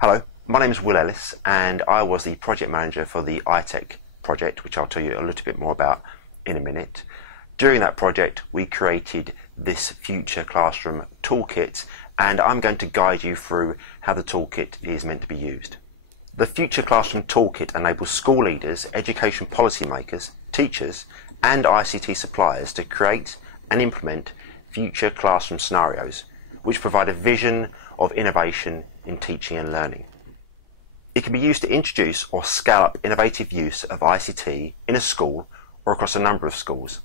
Hello, my name is Will Ellis and I was the project manager for the iTech project, which I'll tell you a little bit more about in a minute. During that project we created this Future Classroom toolkit, and I'm going to guide you through how the toolkit is meant to be used. The Future Classroom toolkit enables school leaders, education policymakers, teachers and ICT suppliers to create and implement future classroom scenarios which provide a vision of innovation in teaching and learning. It can be used to introduce or scale up innovative use of ICT in a school or across a number of schools.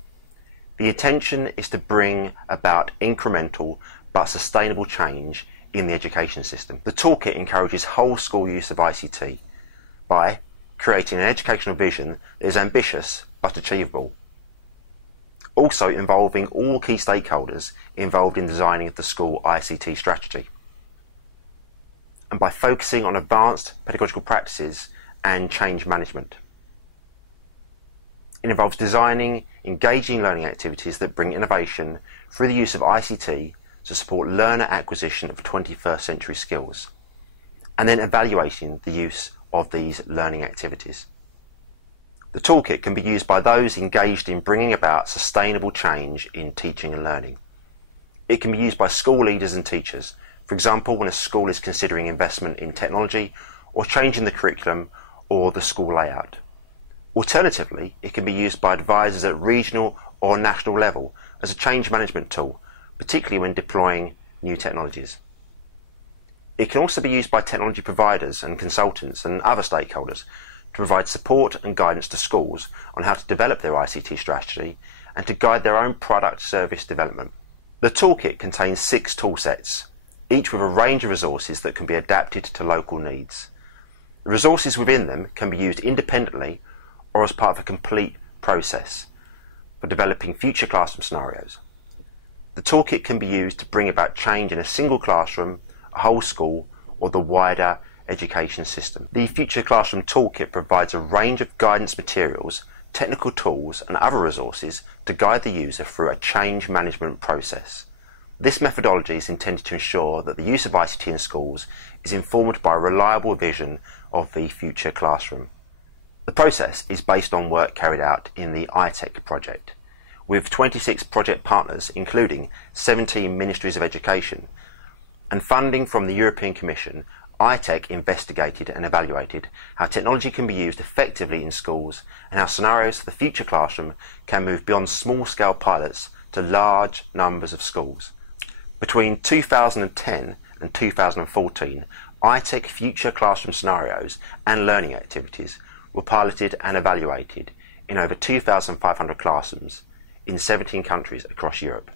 The intention is to bring about incremental but sustainable change in the education system. The toolkit encourages whole school use of ICT by creating an educational vision that is ambitious but achievable, also involving all key stakeholders involved in designing the school ICT strategy, and by focusing on advanced pedagogical practices and change management. It involves designing engaging learning activities that bring innovation through the use of ICT to support learner acquisition of 21st century skills, and then evaluating the use of these learning activities. The toolkit can be used by those engaged in bringing about sustainable change in teaching and learning. It can be used by school leaders and teachers, for example when a school is considering investment in technology or changing the curriculum or the school layout. Alternatively, it can be used by advisors at regional or national level as a change management tool, particularly when deploying new technologies. It can also be used by technology providers and consultants and other stakeholders to provide support and guidance to schools on how to develop their ICT strategy and to guide their own product service development. The toolkit contains 6 tool sets, each with a range of resources that can be adapted to local needs. The resources within them can be used independently or as part of a complete process for developing future classroom scenarios. The toolkit can be used to bring about change in a single classroom, a whole school, or the wider education system. The Future Classroom toolkit provides a range of guidance materials, technical tools and other resources to guide the user through a change management process. This methodology is intended to ensure that the use of ICT in schools is informed by a reliable vision of the future classroom. The process is based on work carried out in the iTech project, with 26 project partners including 17 ministries of education, and funding from the European Commission. iTech investigated and evaluated how technology can be used effectively in schools and how scenarios for the future classroom can move beyond small-scale pilots to large numbers of schools. Between 2010 and 2014, iTech future classroom scenarios and learning activities were piloted and evaluated in over 2,500 classrooms in 17 countries across Europe.